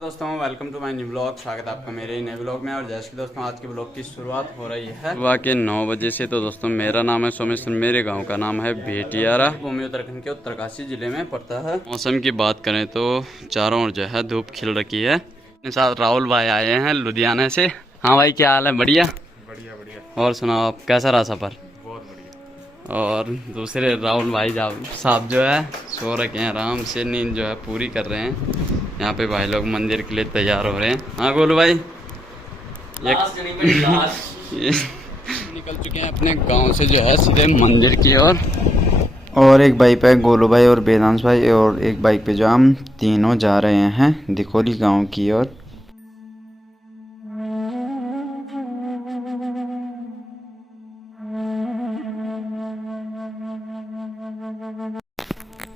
दोस्तों welcome to my new blog. स्वागत है आपका मेरे नए ब्लॉग में। और जैसे कि दोस्तों आज के ब्लॉग की शुरुआत हो रही है सुबह के 9 बजे से। तो दोस्तों मेरा नाम है सोमेश, मेरे गांव का नाम है भेटियारा, भूमि उत्तराखंड के उत्तरकाशी जिले में पड़ता है। मौसम की बात करें तो चारों ओर जो है धूप खिल रखी है। अपने साथ राहुल भाई आए हैं लुधियाना से। हाँ भाई, क्या हाल है? बढ़िया बढ़िया बढ़िया। और सुनाओ, आप कैसा रहा सफ़र? बहुत बढ़िया। और दूसरे राहुल भाई साहब जो है सो रखे हैं, आराम से नींद जो है पूरी कर रहे हैं। यहाँ पे भाई लोग मंदिर के लिए तैयार हो रहे हैं। हाँ गोलू भाई, ये निकल चुके हैं अपने गांव से जो है सीधे मंदिर की ओर। और एक बाइक पे गोलू भाई और वेदांश भाई, और एक बाइक पे जो हम तीनों जा रहे हैं दिखोली गांव की ओर।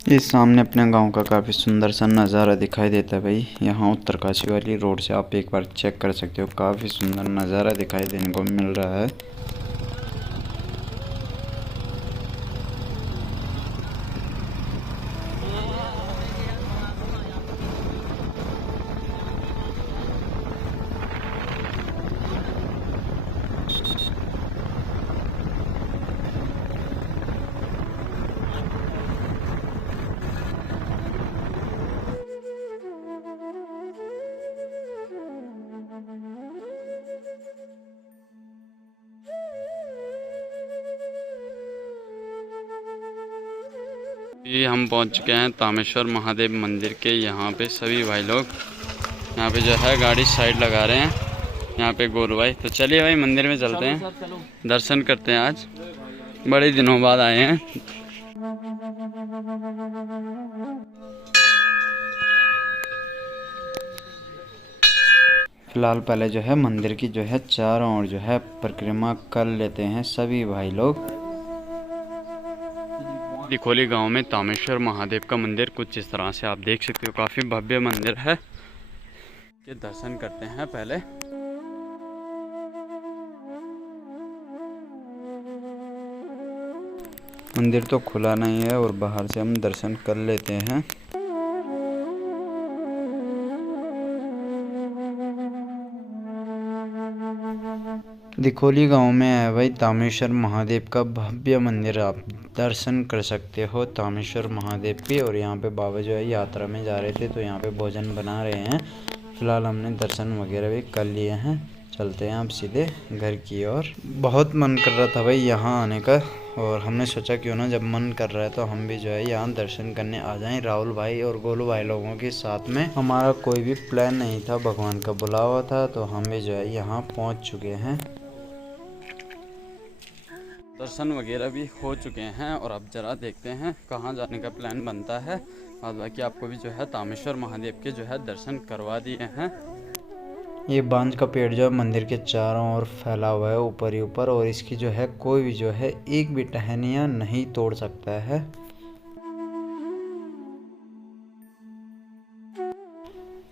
इस सामने अपने गांव का काफ़ी सुंदर सा नज़ारा दिखाई देता है भाई। यहाँ उत्तरकाशी वाली रोड से आप एक बार चेक कर सकते हो, काफ़ी सुंदर नज़ारा दिखाई देने को मिल रहा है। ये हम पहुंच चुके हैं तामेश्वर महादेव मंदिर के। यहाँ पे सभी भाई लोग यहाँ पे जो है गाड़ी साइड लगा रहे हैं। यहाँ पे गोलू भाई, तो चलिए भाई मंदिर में चलते हैं, दर्शन करते हैं। आज बड़े दिनों बाद आए हैं। फिलहाल पहले जो है मंदिर की जो है चारों ओर जो है परिक्रमा कर लेते हैं सभी भाई लोग। दिखोली गांव में तामेश्वर महादेव का मंदिर कुछ इस तरह से आप देख सकते हो, काफ़ी भव्य मंदिर है। के दर्शन करते हैं पहले। मंदिर तो खुला नहीं है और बाहर से हम दर्शन कर लेते हैं। दिखोली गांव में है भाई तामेश्वर महादेव का भव्य मंदिर। आप दर्शन कर सकते हो तामेश्वर महादेव के। और यहाँ पे बाबा जो है यात्रा में जा रहे थे, तो यहाँ पे भोजन बना रहे हैं। फिलहाल हमने दर्शन वगैरह भी कर लिए हैं, चलते हैं अब सीधे घर की ओर। बहुत मन कर रहा था भाई यहाँ आने का, और हमने सोचा क्यों ना जब मन कर रहा है तो हम भी जो है यहाँ दर्शन करने आ जाएं राहुल भाई और गोलू भाई लोगों के साथ में। हमारा कोई भी प्लान नहीं था, भगवान का बुलावा था, तो हम भी जो है यहाँ पहुँच चुके हैं। दर्शन वगैरह भी हो चुके हैं और अब जरा देखते हैं कहाँ जाने का प्लान बनता है। और बाकी आपको भी जो है तामेश्वर महादेव के जो है दर्शन करवा दिए हैं। ये बांज का पेड़ जो है मंदिर के चारों ओर फैला हुआ है ऊपर ही ऊपर, और इसकी जो है कोई भी जो है एक भी टहनियाँ नहीं तोड़ सकता है।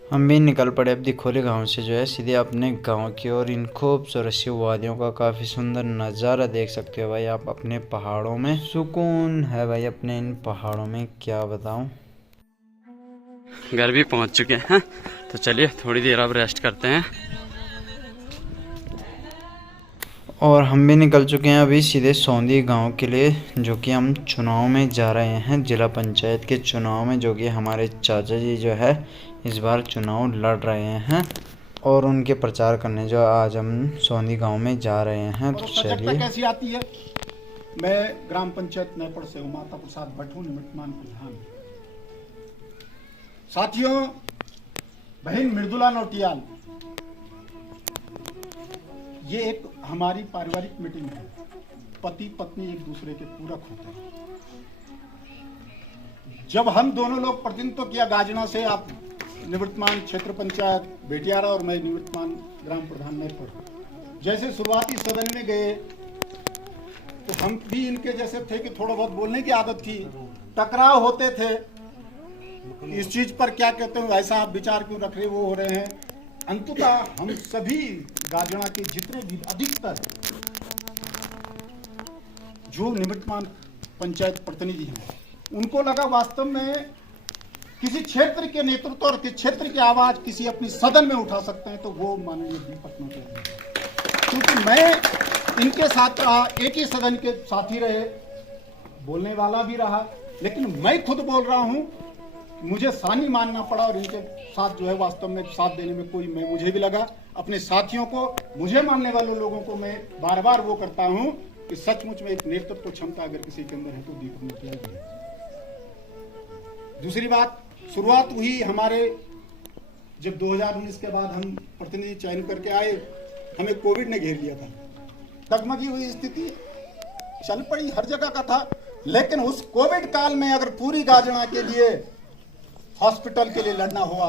हम भी निकल पड़े अब दिखोली गांव से जो है सीधे अपने गांव की ओर। इन खूबसूरत सी वादियों का काफ़ी सुंदर नज़ारा देख सकते हो भाई आप अपने पहाड़ों में। सुकून है भाई अपने इन पहाड़ों में, क्या बताऊं। घर भी पहुंच चुके हैं, तो चलिए थोड़ी देर अब रेस्ट करते हैं। और हम भी निकल चुके हैं अभी सीधे सौंदी गांव के लिए, जो कि हम चुनाव में जा रहे हैं, जिला पंचायत के चुनाव में, जो कि हमारे चाचा जी जो है इस बार चुनाव लड़ रहे हैं। और उनके प्रचार करने जो आज हम सौंदी गांव में जा रहे हैं। तो चलिए। कैसी आती है? मैं ग्राम पंचायत नैपड़ से हूँ, माता प्रसाद भट्टू निमित्तमान प्रधान। साथियों, बहन मृदुला नौटियाल, ये एक हमारी पारिवारिक मीटिंग है। पति पत्नी एक दूसरे के पूरक होते हैं। जब हम दोनों लोग प्रतिनिधित्व किया गाजना से, आप निवर्तमान क्षेत्र पंचायत भेटियारा और मैं निवर्तमान ग्राम प्रधान नैपड़, जैसे शुरुआती सदन में गए तो हम भी इनके जैसे थे कि थोड़ा बहुत बोलने की आदत थी, टकराव होते थे। इस चीज पर क्या कहते हो, ऐसा आप विचार क्यों रख रहे, वो हो रहे हैं। अंततः हम सभी गाजना के जितने भी अधिकतर जो निवर्तमान पंचायत प्रतिनिधि हैं, उनको लगा वास्तव में किसी क्षेत्र के नेतृत्व और किसी क्षेत्र की आवाज किसी अपनी सदन में उठा सकते हैं तो वो माननीय दीपक नोटियाल हैं। क्योंकि मैं इनके साथ रहा, एक ही सदन के साथी रहे, बोलने वाला भी रहा, लेकिन मैं खुद बोल रहा हूं, मुझे सानी मानना पड़ा और इनके साथ जो है वास्तव में साथ देने में कोई मुझे भी लगा, अपने साथियों को, मुझे मानने वाले लोगों को मैं बार बार वो करता हूं कि सचमुच में एक नेतृत्व क्षमता अगर किसी के अंदर है तो दीपक नोटियाल भी है। दूसरी बात, शुरुआत हुई हमारे जब 2019 के बाद हम प्रतिनिधि चयन करके आए, हमें कोविड ने घेर लिया था, डगमगी हुई स्थिति चल पड़ी, हर जगह का था। लेकिन उस कोविड काल में अगर पूरी गाजना के लिए हॉस्पिटल के लिए लड़ना हुआ,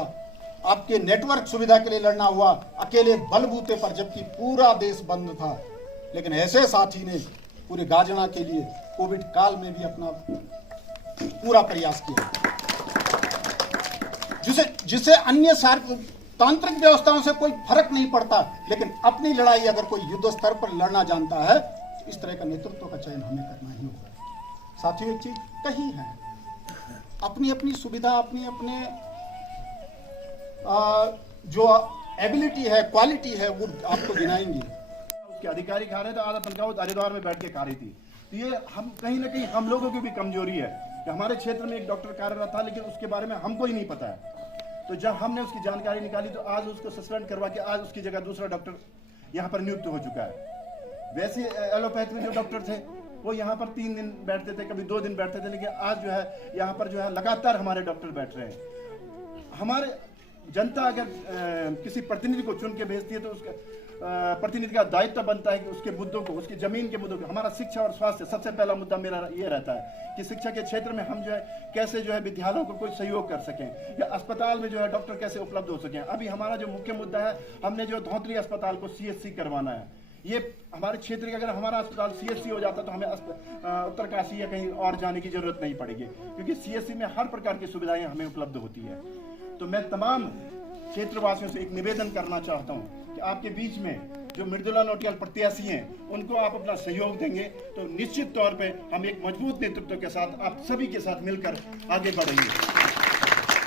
आपके नेटवर्क सुविधा के लिए लड़ना हुआ, अकेले बलबूते पर, जबकि पूरा देश बंद था, लेकिन ऐसे साथी ने पूरे गाजना के लिए कोविड काल में भी अपना पूरा प्रयास किया, जिसे अन्य तांत्रिक व्यवस्थाओं से कोई फर्क नहीं पड़ता, लेकिन अपनी लड़ाई अगर कोई युद्ध स्तर पर लड़ना जानता है, इस तरह का नेतृत्व का चयन हमें करना ही होगा। साथियों, एक चीज कही है, अपनी अपनी सुविधा, अपने अपने जो एबिलिटी है, क्वालिटी है, वो आपको गिनाएंगी। उसके अधिकारी खा रहे थे, आधा तनख्वाह हरिद्वार में बैठ के खा रही थी। तो ये हम कहीं ना कहीं हम लोगों की भी कमजोरी है कि हमारे क्षेत्र में एक डॉक्टर कार्यरत था, लेकिन उसके बारे में हमको ही नहीं पता है। तो जब हमने उसकी जानकारी निकाली तो आज उसको सस्पेंड करवा के आज उसकी जगह दूसरा डॉक्टर यहाँ पर नियुक्त हो चुका है। वैसे एलोपैथी में जो डॉक्टर थे वो यहाँ पर 3 दिन बैठते थे, कभी 2 दिन बैठते थे, लेकिन आज जो है यहाँ पर जो है लगातार हमारे डॉक्टर बैठ रहे हैं। हमारे जनता अगर किसी प्रतिनिधि को चुन के भेजती है तो उसका प्रतिनिधि का दायित्व बनता है कि उसके मुद्दों को, उसकी जमीन के मुद्दों को, हमारा शिक्षा और स्वास्थ्य सबसे पहला मुद्दा मेरा ये रहता है कि शिक्षा के क्षेत्र में हम जो है कैसे जो है विद्यालयों को कोई सहयोग कर सकें, या अस्पताल में जो है डॉक्टर कैसे उपलब्ध हो सकें। अभी हमारा जो मुख्य मुद्दा है, हमने जो धौतरी अस्पताल को CHC करवाना है। ये हमारे क्षेत्र के अगर हमारा अस्पताल CHC हो जाता तो हमें उत्तरकाशी या कहीं और जाने की जरूरत नहीं पड़ेगी, क्योंकि CHC में हर प्रकार की सुविधाएं हमें उपलब्ध होती है। तो मैं तमाम क्षेत्रवासियों से एक निवेदन करना चाहता हूं कि आपके बीच में जो मृदुला नौटियाल प्रत्याशी हैं, उनको आप अपना सहयोग देंगे तो निश्चित तौर पे हम एक मजबूत नेतृत्व के साथ आप सभी के साथ मिलकर आगे बढ़ेंगे।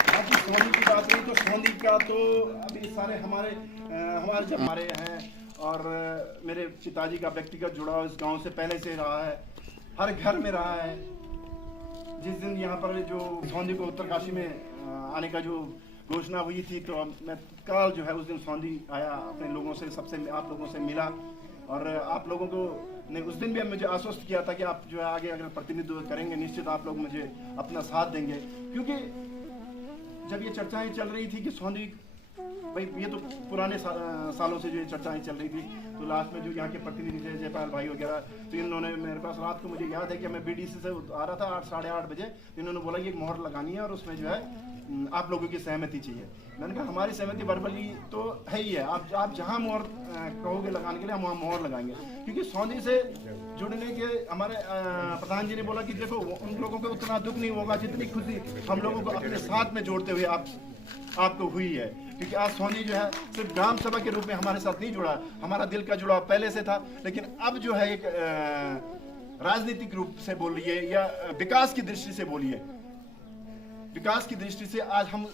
बाकी सोनी की बात हुई तो सोनी का तो अभी सारे हमारे जब हमारे हैं और मेरे पिताजी का व्यक्तिगत जुड़ाव इस गांव से पहले से रहा है, हर घर में रहा है। जिस दिन यहाँ पर जो सौंधी को उत्तरकाशी में आने का जो घोषणा हुई थी तो मैं तत्काल जो है उस दिन सौंधी आया, अपने लोगों से, सबसे आप लोगों से मिला, और आप लोगों को ने उस दिन भी मुझे आश्वस्त किया था कि आप जो है आगे अगर प्रतिनिधित्व करेंगे निश्चित आप लोग मुझे अपना साथ देंगे। क्योंकि जब ये चर्चाएं चल रही थी कि सौंधी भाई, ये तो पुराने सालों से जो ये चर्चाएं चल रही थी, तो लास्ट में जो यहाँ के प्रतिनिधि थे जयपाल भाई वगैरह, तो इन्होंने मेरे पास रात को, मुझे याद है कि मैं BDC से आ रहा था 8 साढ़े 8 बजे, तो इन्होंने बोला कि एक मोहर लगानी है और उसमें जो है आप लोगों की सहमति चाहिए। मैंने कहा हमारी सहमति वर्बली तो है ही है, आप जहाँ मोहर कहोगे लगाने के लिए हम वहाँ मोहर लगाएंगे। क्योंकि सौंधी से जुड़ने के हमारे प्रधान जी ने बोला कि देखो उन लोगों को उतना दुख नहीं होगा जितनी खुशी हम लोगों को अपने साथ में जोड़ते हुए आपको हुई है। क्योंकि आज सौंधी जो है सिर्फ ग्राम सभा के रूप में हमारे साथ नहीं जुड़ा, हमारा दिल का जुड़ाव पहले से था, लेकिन अब जो है एक राजनीतिक रूप से बोलिए या विकास की दृष्टि से बोलिए, विकास की दृष्टि से आज हम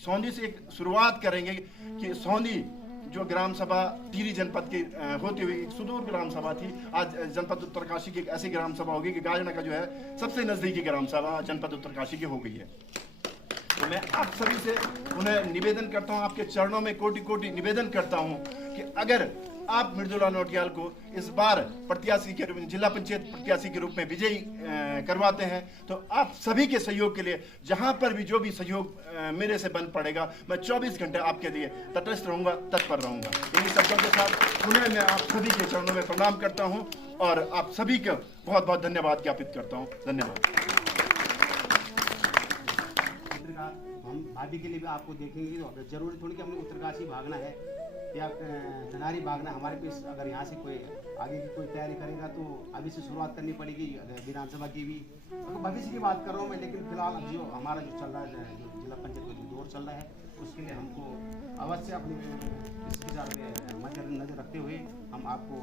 सौंधी से एक शुरुआत करेंगे कि सौंधी जो ग्राम सभा टिहरी जनपद की होती हुई एक सुदूर ग्राम सभा थी, आज जनपद उत्तरकाशी की एक ऐसी ग्राम सभा होगी कि गाजना का जो है सबसे नजदीकी ग्राम सभा जनपद उत्तरकाशी की हो गई है। तो मैं आप सभी से उन्हें निवेदन करता हूं, आपके चरणों में कोटि कोटि निवेदन करता हूं कि अगर आप मृदुला नौटियाल को इस बार प्रत्याशी के रूप में, जिला पंचायत प्रत्याशी के रूप में विजयी करवाते हैं, तो आप सभी के सहयोग के लिए जहां पर भी जो भी सहयोग मेरे से बन पड़ेगा, मैं 24 घंटे आपके लिए तटस्थ रहूंगा, तत्पर रहूंगा। इन्हीं शब्दों के साथ पुनः मैं आप सभी के चरणों में प्रणाम करता हूं और आप सभी का बहुत बहुत धन्यवाद ज्ञापित करता हूं। धन्यवाद। हम भाभी के लिए भी आपको देखेंगे, तो जरूरी थोड़ी कि हमने उत्तरकाशी भागना है या धनारी भागना। हमारे पास अगर यहाँ से कोई आगे की कोई तैयारी करेगा तो अभी से शुरुआत करनी पड़ेगी विधानसभा की भी। तो भविष्य की बात कर रहा हूँ मैं, लेकिन फिलहाल जो हमारा जो चल रहा है, जो जिला पंचायत का जो दौर चल रहा है, उसके लिए हमको अवश्य अपनी इसके साथ नजर रखते हुए हम आपको